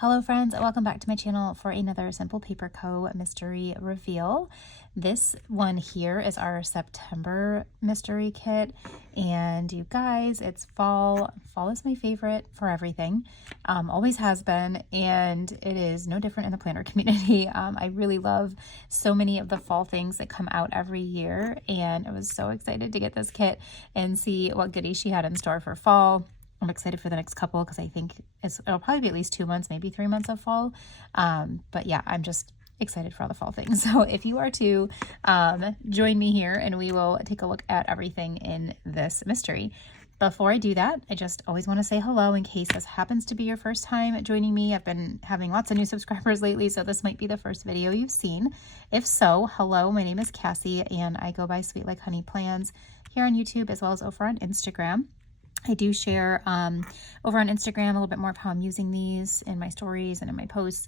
Hello friends, welcome back to my channel for another Simple Paper Co. mystery reveal. This one here is our September mystery kit, and you guys, it's fall. Fall is my favorite for everything, always has been, and it is no different in the planner community. I really love so many of the fall things that come out every year, and I was so excited to get this kit and see what goodies she had in store for fall. I'm excited for the next couple because I think it'll probably be at least 2 months, maybe 3 months of fall. But yeah, I'm just excited for all the fall things. So if you are to join me here and we will take a look at everything in this mystery. Before I do that, I just always want to say hello in case this happens to be your first time joining me. I've been having lots of new subscribers lately, so this might be the first video you've seen. If so, hello, my name is Cassie and I go by Sweet Like Honey Plans here on YouTube as well as over on Instagram. I do share over on Instagram a little bit more of how I'm using these in my stories and in my posts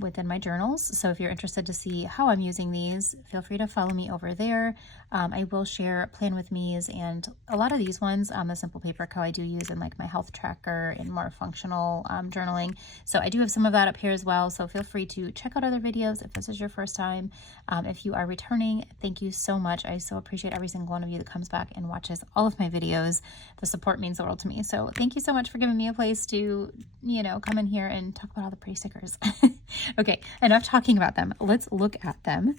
within my journals. So if you're interested to see how I'm using these, feel free to follow me over there. I will share Plan With Me's, and a lot of these ones, the Simple Paper Co. I do use in like my health tracker and more functional journaling. So I do have some of that up here as well. So feel free to check out other videos if this is your first time. If you are returning, thank you so much. I so appreciate every single one of you that comes back and watches all of my videos. The support means the world to me. So thank you so much for giving me a place to, come in here and talk about all the pretty stickers. Okay, enough talking about them. Let's look at them.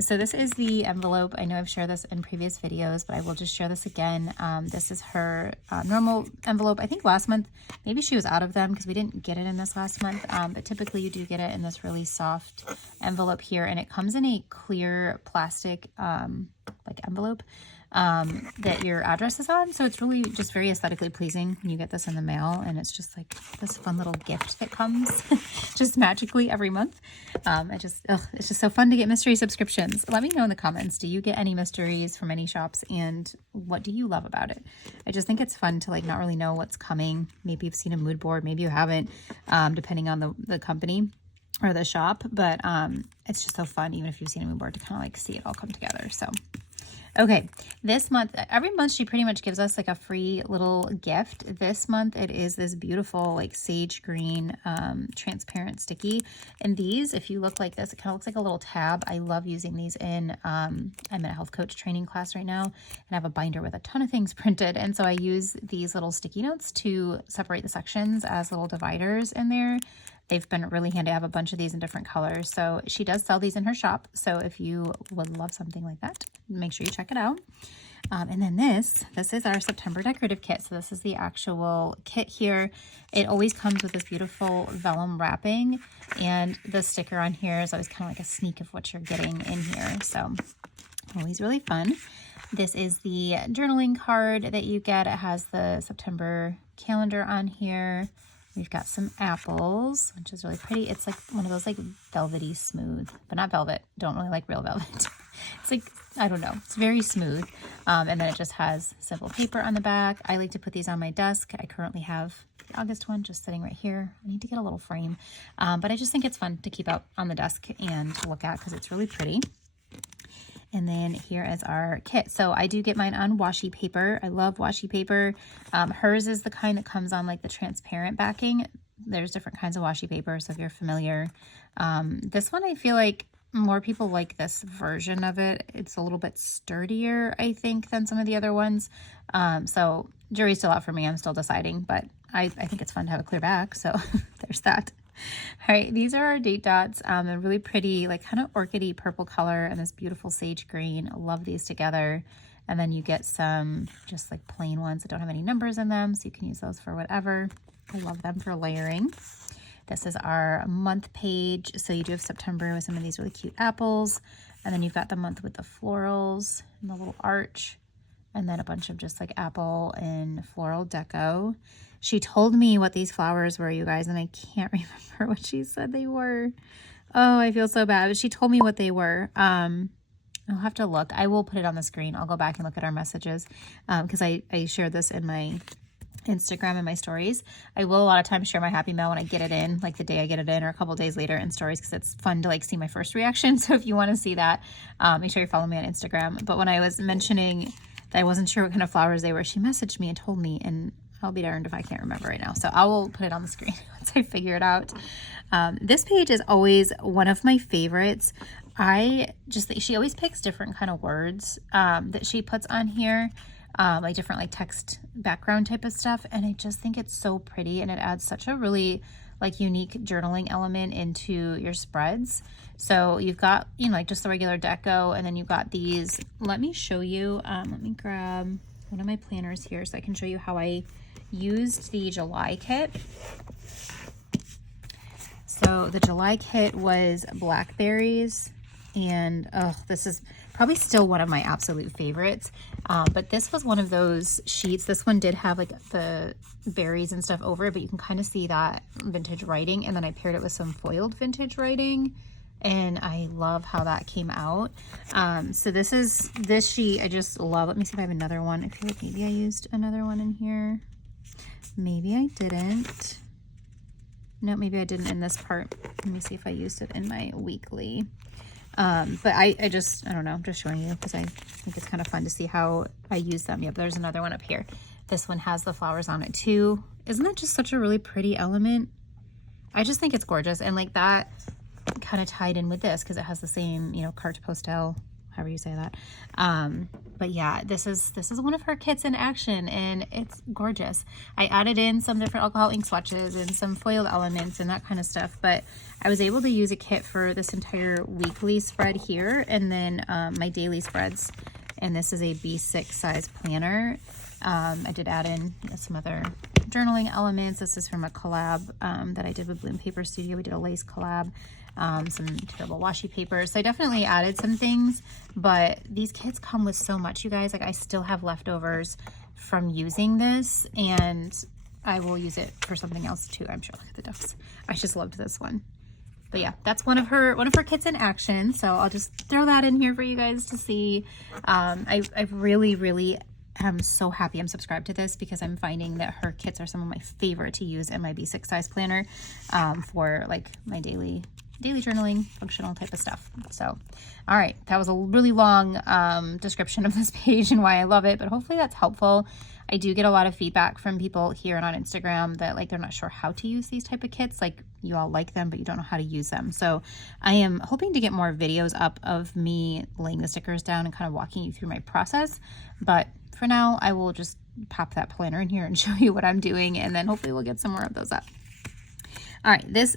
So this is the envelope. I know I've shared this in previous videos, but I will just share this again. This is her normal envelope. I think last month, maybe she was out of them because we didn't get it in this last month, but typically you do get it in this really soft envelope here, and it comes in a clear plastic like envelope that your address is on. So it's really just very aesthetically pleasing when you get this in the mail, and it's just like this fun little gift that comes just magically every month. It's just so fun to get mystery subscriptions. Let me know in the comments, do you get any mysteries from any shops, and what do you love about it? I just think it's fun to like not really know what's coming. Maybe you've seen a mood board, maybe you haven't, depending on the company or the shop, but it's just so fun, even if you've seen a mood board, to kind of like see it all come together. So okay, this month, every month she pretty much gives us like a free little gift. This month it is this beautiful like sage green transparent sticky. And these, if you look like this, it kind of looks like a little tab. I love using these in, I'm in a health coach training class right now, and I have a binder with a ton of things printed. And so I use these little sticky notes to separate the sections as little dividers in there. They've been really handy. I have a bunch of these in different colors. So she does sell these in her shop. So if you would love something like that, make sure you check it out. And then this is our September decorative kit. So this is the actual kit here. It always comes with this beautiful vellum wrapping, and the sticker on here is always kind of like a sneak of what you're getting in here. So always really fun. This is the journaling card that you get. It has the September calendar on here. We've got some apples, which is really pretty. It's like one of those like velvety smooth, but not velvet. Don't really like real velvet. It's like, I don't know. It's very smooth. And then it just has simple paper on the back. I like to put these on my desk. I currently have the August one just sitting right here. I need to get a little frame. But I just think it's fun to keep out on the desk and to look at because it's really pretty. And then here is our kit. So I do get mine on washi paper. I love washi paper. Hers is the kind that comes on like the transparent backing. There's different kinds of washi paper, so if you're familiar. This one, I feel like more people like this version of it. It's a little bit sturdier, I think, than some of the other ones. So jury's still out for me. I'm still deciding, but I think it's fun to have a clear back. So there's that. All right, these are our date dots. A really pretty, like kind of orchidy purple color and this beautiful sage green. I love these together. And then you get some just like plain ones that don't have any numbers in them, so you can use those for whatever. I love them for layering. This is our month page. So you do have September with some of these really cute apples. And then you've got the month with the florals and the little arch. And then a bunch of just like apple and floral deco. She told me what these flowers were, you guys, and I can't remember what she said they were. Oh, I feel so bad. But she told me what they were. I'll have to look. I will put it on the screen. I'll go back and look at our messages because I shared this in my Instagram and my stories. I will a lot of times share my happy mail when I get it in, like the day I get it in or a couple days later in stories, because it's fun to like see my first reaction. So if you want to see that, make sure you follow me on Instagram. But when I was mentioning that I wasn't sure what kind of flowers they were, she messaged me and told me, and I'll be darned if I can't remember right now. So I will put it on the screen once I figure it out. This page is always one of my favorites. She always picks different kind of words that she puts on here, like different like text background type of stuff. And I just think it's so pretty, and it adds such a really like unique journaling element into your spreads. So you've got, you know, like just the regular deco, and then you've got these. Let me show you, let me grab one of my planners here so I can show you how I used the July kit. So the July kit was blackberries, and this is probably still one of my absolute favorites. But this was one of those sheets. This one did have like the berries and stuff over it, but you can kind of see that vintage writing. And then I paired it with some foiled vintage writing, and I love how that came out. So this sheet I just love. Let me see if I have another one. I feel like maybe I used another one in here. Maybe I didn't. No, maybe I didn't in this part. Let me see if I used it in my weekly. But I don't know, I'm just showing you because I think it's kind of fun to see how I use them. Yep, there's another one up here. This one has the flowers on it too. Isn't that just such a really pretty element? I just think it's gorgeous. And like that kind of tied in with this because it has the same, you know, carte postale, however you say that. But yeah, this is one of her kits in action, and it's gorgeous. I added in some different alcohol ink swatches and some foiled elements and that kind of stuff, but I was able to use a kit for this entire weekly spread here, and then my daily spreads. And this is a B6 size planner. I did add in some other journaling elements. This is from a collab that I did with Bloom Paper Studio. We did a lace collab. Some terrible washi paper. So I definitely added some things, but these kits come with so much, you guys. Like I still have leftovers from using this, and I will use it for something else too, I'm sure. Look at the ducks. I just loved this one. But yeah, that's one of her kits in action. So I'll just throw that in here for you guys to see. I really am so happy I'm subscribed to this, because I'm finding that her kits are some of my favorite to use in my B6 size planner for like my daily journaling, functional type of stuff. So, all right, that was a really long description of this page and why I love it, but hopefully that's helpful. I do get a lot of feedback from people here and on Instagram that like they're not sure how to use these type of kits. Like you all like them, but you don't know how to use them. So I am hoping to get more videos up of me laying the stickers down and kind of walking you through my process. But for now, I will just pop that planner in here and show you what I'm doing, and then hopefully we'll get some more of those up. All right, this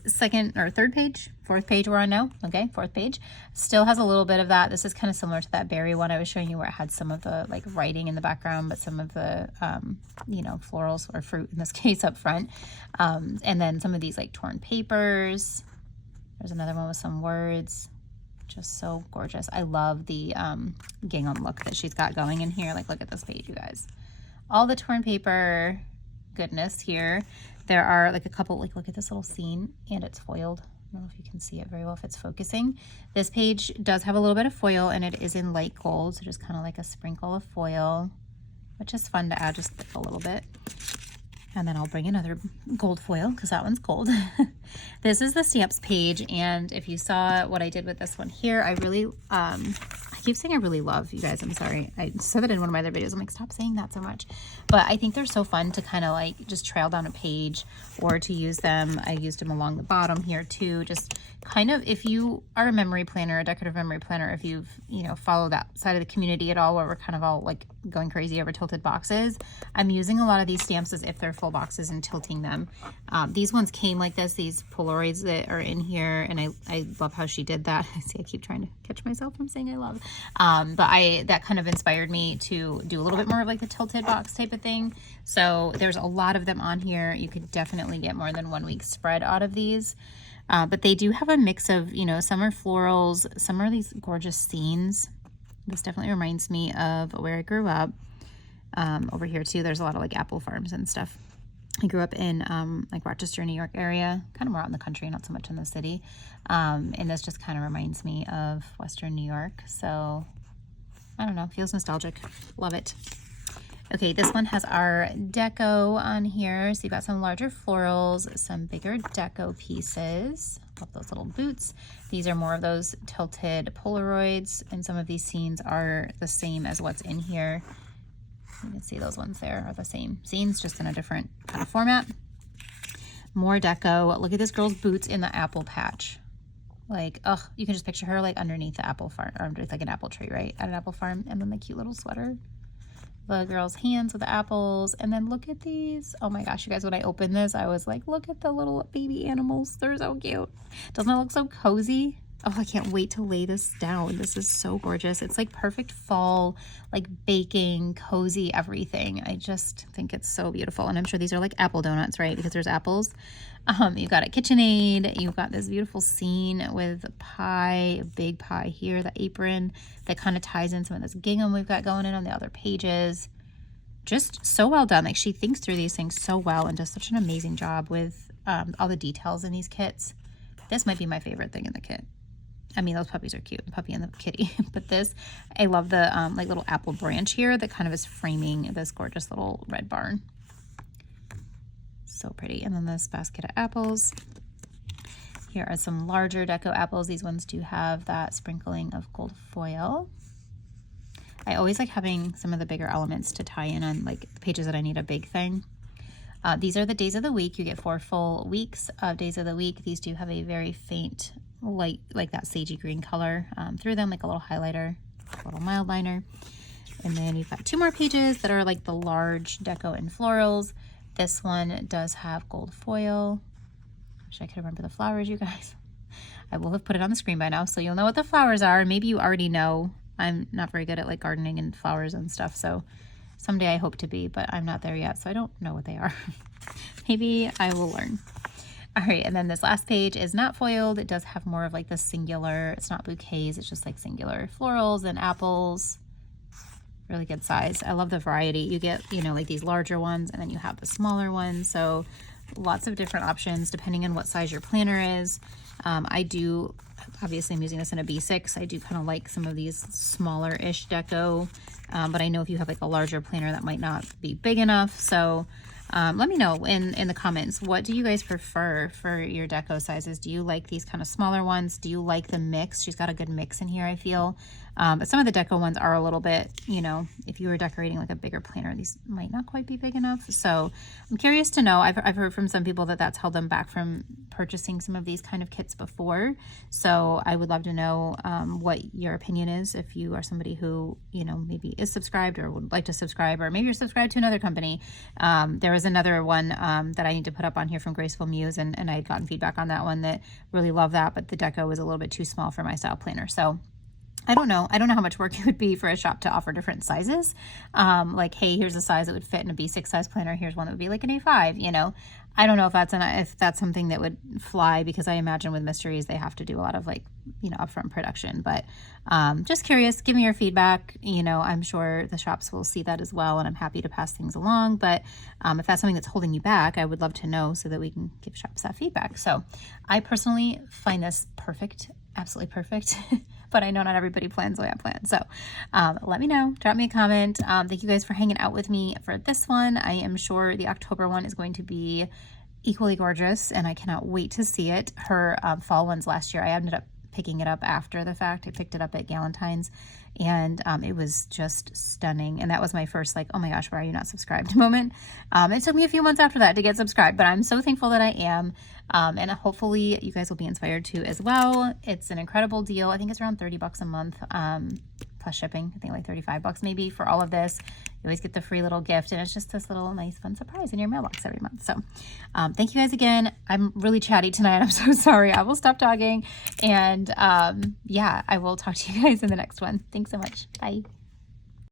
fourth page we're on now. Okay, fourth page still has a little bit of that. This is kind of similar to that berry one I was showing you, where it had some of the like writing in the background, but some of the, you know, florals or fruit in this case up front. And then some of these like torn papers. There's another one with some words. Just so gorgeous. I love the gingham look that she's got going in here. Like, look at this page, you guys. All the torn paper goodness here. There are like a couple, like look at this little scene, and it's foiled. I don't know if you can see it very well if it's focusing. This page does have a little bit of foil, and it is in light gold, so just kind of like a sprinkle of foil, which is fun to add just a little bit. And then I'll bring another gold foil because that one's gold. This is the stamps page, and if you saw what I did with this one here, I really, I keep saying I really love, you guys, I'm sorry. I said that in one of my other videos. I'm like, stop saying that so much. But I think they're so fun to kind of like just trail down a page or to use them. I used them along the bottom here too. Just kind of, if you are a memory planner, a decorative memory planner, if you've, you know, followed that side of the community at all, where we're kind of all like going crazy over tilted boxes, I'm using a lot of these stamps as if they're full boxes and tilting them. These ones came like this, these Polaroids that are in here, and I love how she did that. See, I keep trying to catch myself from saying I love. But that kind of inspired me to do a little bit more of like the tilted box type of thing. So there's a lot of them on here. You could definitely get more than 1 week spread out of these. But they do have a mix of, you know, some are florals, some are these gorgeous scenes. This definitely reminds me of where I grew up. Over here too, there's a lot of like apple farms and stuff. I grew up in like Rochester, New York area, kind of more out in the country, not so much in the city. And this just kind of reminds me of Western New York. So I don't know, feels nostalgic. Love it. Okay, this one has our deco on here. So you've got some larger florals, some bigger deco pieces. Love those little boots. These are more of those tilted Polaroids, and some of these scenes are the same as what's in here. You can see those ones there are the same scenes, just in a different kind of format. More deco. Look at this girl's boots in the apple patch. Like, ugh, you can just picture her like underneath the apple farm, or underneath like an apple tree, right? At an apple farm. And then the cute little sweater. The girl's hands with the apples. And then look at these. Oh my gosh, you guys, when I opened this, I was like, look at the little baby animals. They're so cute. Doesn't it look so cozy? Oh, I can't wait to lay this down. This is so gorgeous. It's like perfect fall, like baking, cozy, everything. I just think it's so beautiful. And I'm sure these are like apple donuts, right? Because there's apples. You've got a KitchenAid. You've got this beautiful scene with pie, a big pie here, the apron that kind of ties in some of this gingham we've got going in on the other pages. Just so well done. Like, she thinks through these things so well and does such an amazing job with all the details in these kits. This might be my favorite thing in the kit. I mean, those puppies are cute, the puppy and the kitty. But this, I love the like little apple branch here that kind of is framing this gorgeous little red barn. So pretty. And then this basket of apples. Here are some larger deco apples. These ones do have that sprinkling of gold foil. I always like having some of the bigger elements to tie in on like the pages that I need a big thing. These are the days of the week. You get 4 full weeks of days of the week. These do have a very faint light, like that sagey green color through them, like a little highlighter, a little mild liner. And then you've got 2 more pages that are like the large deco and florals. This one does have gold foil. Wish I could remember the flowers, you guys. I will have put it on the screen by now, so you'll know what the flowers are. Maybe you already know. I'm not very good at like gardening and flowers and stuff, so someday I hope to be, but I'm not there yet, so I don't know what they are. Maybe I will learn. All right, and then this last page is not foiled. It does have more of like the singular, it's not bouquets, it's just like singular florals and apples. Really good size. I love the variety. You get, you know, like these larger ones, and then you have the smaller ones. So lots of different options depending on what size your planner is. I do, obviously I'm using this in a B6. I do kind of like some of these smaller-ish deco, but I know if you have like a larger planner that might not be big enough. So let me know in the comments, what do you guys prefer for your deco sizes? Do you like these kind of smaller ones? Do you like the mix? She's got a good mix in here, I feel. But some of the deco ones are a little bit, you know, if you were decorating like a bigger planner, these might not quite be big enough. So I'm curious to know. I've heard from some people that that's held them back from purchasing some of these kind of kits before. So I would love to know what your opinion is, if you are somebody who, you know, maybe is subscribed or would like to subscribe, or maybe you're subscribed to another company. There was another one that I need to put up on here from Graceful Muse, and I had gotten feedback on that one that really loved that, but the deco was a little bit too small for my style planner. So I don't know how much work it would be for a shop to offer different sizes. Like, hey, here's a size that would fit in a B6 size planner. Here's one that would be like an A5, you know. I don't know if that's something that would fly, because I imagine with mysteries, they have to do a lot of like, you know, upfront production. But just curious, give me your feedback. You know, I'm sure the shops will see that as well, and I'm happy to pass things along. But if that's something that's holding you back, I would love to know so that we can give shops that feedback. So I personally find this perfect, absolutely perfect. But I know not everybody plans the way I plan. So let me know, drop me a comment. Thank you guys for hanging out with me for this one. I am sure the October one is going to be equally gorgeous, and I cannot wait to see it. Her fall ones last year, I ended up picking it up after the fact. I picked it up at Galentine's, and it was just stunning. And that was my first like, oh my gosh, why are you not subscribed moment. It took me a few months after that to get subscribed, but I'm so thankful that I am. And hopefully you guys will be inspired to as well. It's an incredible deal. I think it's around 30 bucks a month plus shipping. I think like 35 bucks maybe for all of this. You always get the free little gift, and it's just this little nice fun surprise in your mailbox every month. So thank you guys again. I'm really chatty tonight. I'm so sorry. I will stop talking, and yeah, I will talk to you guys in the next one. Thanks so much. Bye.